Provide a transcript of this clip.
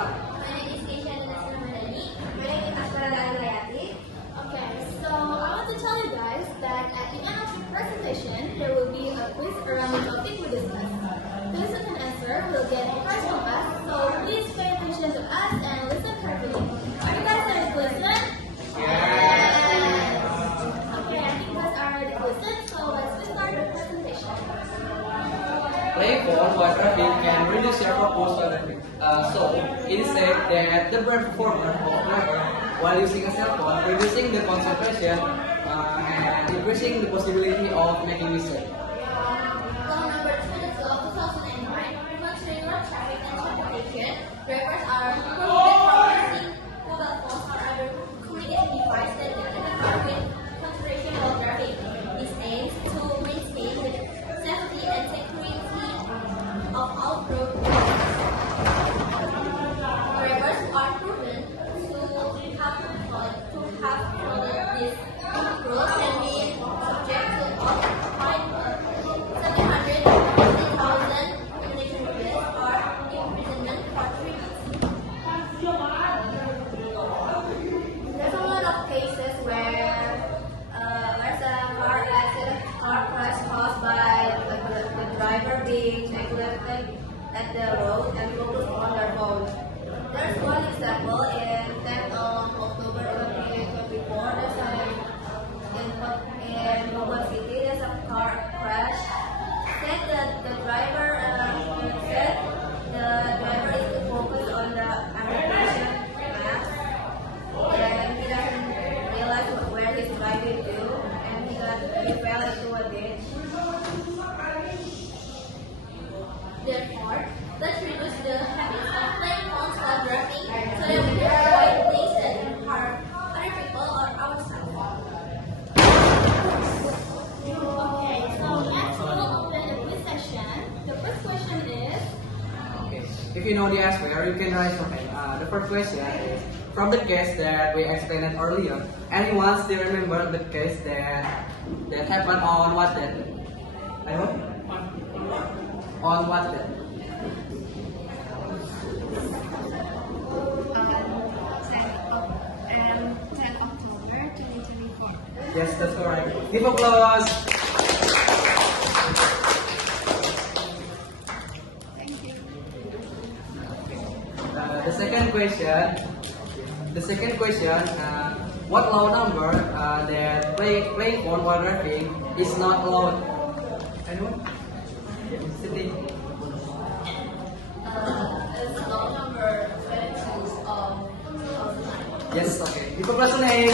My name is Keisha Madani. My name is Asparada Alayati. Okay, so I want to tell you guys that at the end of the presentation, there will be a quiz around the topic we discussed. Those who can answer will get a prize from us, so please pay attention to us and listen carefully. Are you guys ready to listen? Yes! Okay, I think you guys are ready to listen, so let's start the presentation. Playing phone while driving can reduce your focus while driving. So, it is said that the brain performance of driver while using a cell phone, reducing the concentration and increasing the possibility of making mistakes. Law number 22 of 2009, concerning road traffic and transportation, drivers are prohibited from using mobile phones or other communication devices that interfere with concentration while driving. This aims to maintain the safety and security of all road users. Drivers who are proven to have followed this rule can be subject to up to fine of 750,000 Indonesian rupiah or imprisonment for 3 months. There's a lot of cases where there's a car accident, car crash caused by the driver being neglected at the road and focused on their phone. There's one example in 10th of October 2024. In Bogor City, there's a car crash. Said that the driver is to focus on the navigation map, and he doesn't realize where he's driving to, and he fell into a ditch. Therefore, let's reduce the habits of playing phones while driving so that we can avoid things that can harm other people or ourselves. Okay, so next we'll open the quiz session. The first question is, Okay. If you know the answer, you can write something. The first question is from the case that we explained earlier. Anyone still remember the case that happened on what day? Anyone? On what day? 10 October 2024. Yes, that's correct. Give applause. Thank you. The second question, what law number that playing phone while driving is not allowed? Anyone? Sitting. it's law number 22 of 2009. Yes, okay. Give applause to name.